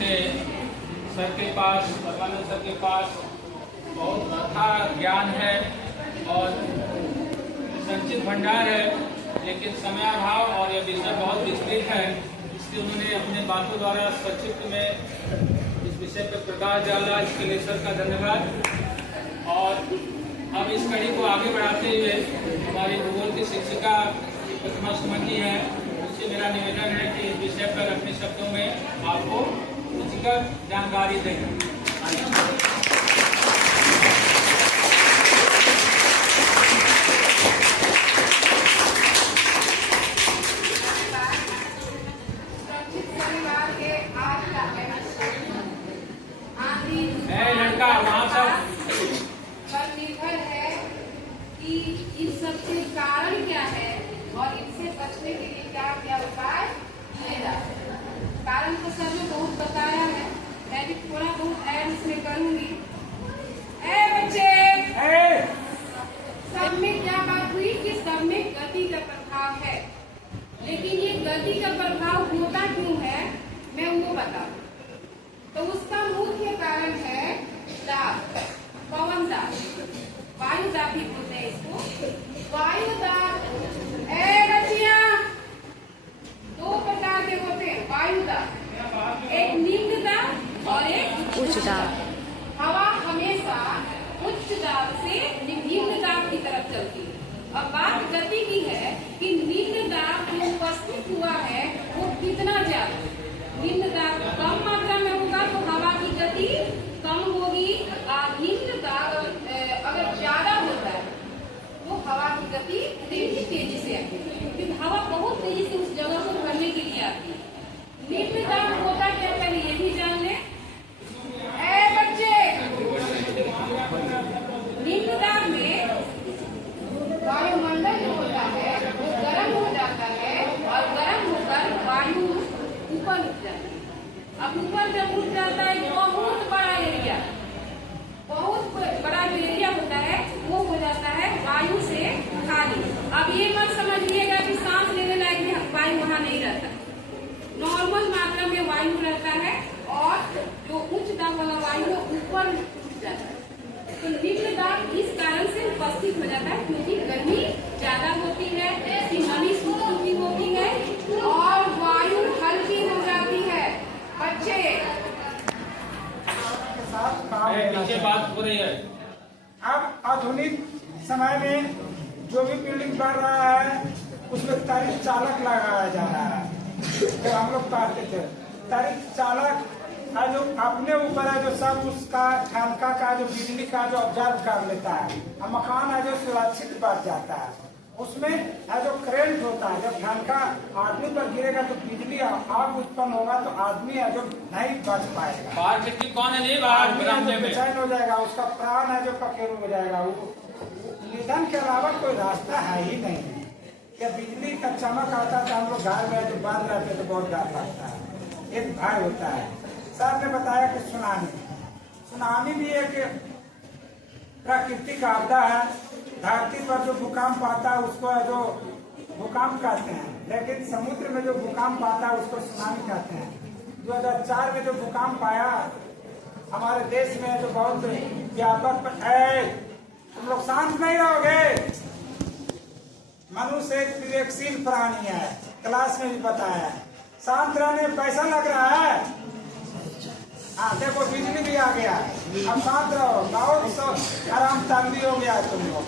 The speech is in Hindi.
के सर के पास, परमानंद सर के पास बहुत अच्छा ज्ञान है और संचित भंडार है, लेकिन समय अभाव और यह विषय बहुत विस्तृत है, इसलिए उन्होंने अपने बातों द्वारा संक्षिप्त में इस विषय पर प्रकाश डाला। इसके लिए सर का धन्यवाद। और अब इस कड़ी को आगे बढ़ाते हुए हमारी भूगोल की शिक्षिका प्रतिमा सुमन जी हैं, उससे मेरा निवेदन है कि इस विषय पर अपने शब्दों में आपको रुचिकर जानकारी दें। लड़का वहाँ पर निर्भर है कि इन सब के कारण क्या है और इनसे बचने के लिए क्या क्या उपाय किए जाते हैं। कारण तो सर ने बहुत बताया है, मैं भी थोड़ा बहुत ऐड इसमें करूंगी। बच्चे, सब में क्या बात हुई कि सब में गति का प्रभाव है, लेकिन ये गति का प्रभाव होता क्यों है मैं वो बताऊं। तो उसका मुख्य कारण है दाब, पवन दाब, वायु दाब भी बोलते हैं इसको। वायु दाब बच्चियां दो प्रकार के होते हैं वायु दाब, एक निम्न दाब और एक उच्च दाब। हवा हमेशा उच्च दाब से निम्न दाब की तरफ चलती है। अब बात गति की है कि निम्न दाब जो उपस्थित हुआ है वो कितना ज्यादा। निम्न दाब कम मात्रा में होगा तो हवा की गति कम होगी, निम्न दाब अगर ज्यादा होता है तो हवा की गति तेजी से आती है, क्योंकि हवा बहुत तेजी से उस जगह को भरने के लिए आती है। निम्न दाब होता क्या, पहले ये भी जान ले बच्चे। निम्न दाब में वायुमंडल जो होता है वो गर्म हो जाता है और गर्म होकर वायु ऊपर उठ जाता है। अब ऊपर जब उठ जाता है बहुत बड़ा एरिया, बहुत बड़ा जो एरिया होता है वो हो जाता है वायु से खाली। अब ये मत समझिएगा कि सांस लेने लायक वायु वहाँ नहीं रहता, नॉर्मल मात्रा में वायु रहता है और जो उच्च दाब वाला वायु है ऊपर उठ जाता है। तो निम्न दाब इस कारण से उपस्थित हो जाता है क्योंकि गर्मी ज्यादा होती है, इसकी नमी सूखी होती है और वायु हल्की हो जाती है। बच्चे नीचे बात हो रही है। अब आधुनिक समय में जो भी बिल्डिंग बन रहा है उसमें तारीख चालक लगाया जा रहा है। जब हम लोग पढ़ते थे तारीख चालक का जो अपने ऊपर है, जो सब उसका ठनका का जो बिजली का जो ऑब्जर्व कर लेता है और मकान है जो सुरक्षित बढ़ जाता है। उसमें जो करंट होता है, जब ठनका आदमी पर गिरेगा तो बिजली आग उत्पन्न होगा तो आदमी है जो नहीं बच पाएगा। बाहर खिड़की कौन है जी? बाहर बेचैन हो जाएगा, उसका प्राण है जो पखेरु हो जाएगा। वो निधन के अलावा कोई रास्ता है ही नहीं है। क्या बिजली का चमक आता था, हम लोग घर में जो बंद रहते तो बहुत डर लगता है, एक भय होता है। सर ने बताया कि सुनामी भी एक प्राकृतिक आपदा है। धरती पर जो भूकंप आता है उसको जो भूकंप कहते हैं, लेकिन समुद्र में जो भूकंप आता है उसको सुनामी कहते हैं। 2004 में जो भूकंप आया हमारे देश में जो बहुत व्यापक, तुम लोग शांत नहीं रहोगे। मनुष्य एक विवेकशील प्राणी है, क्लास में भी बताया है। शांत रहने में पैसा लग रहा है। हाँ देखो बिजली भी आ गया, अब शांत रहो, बहुत आराम चांदी हो गया तुम लोग।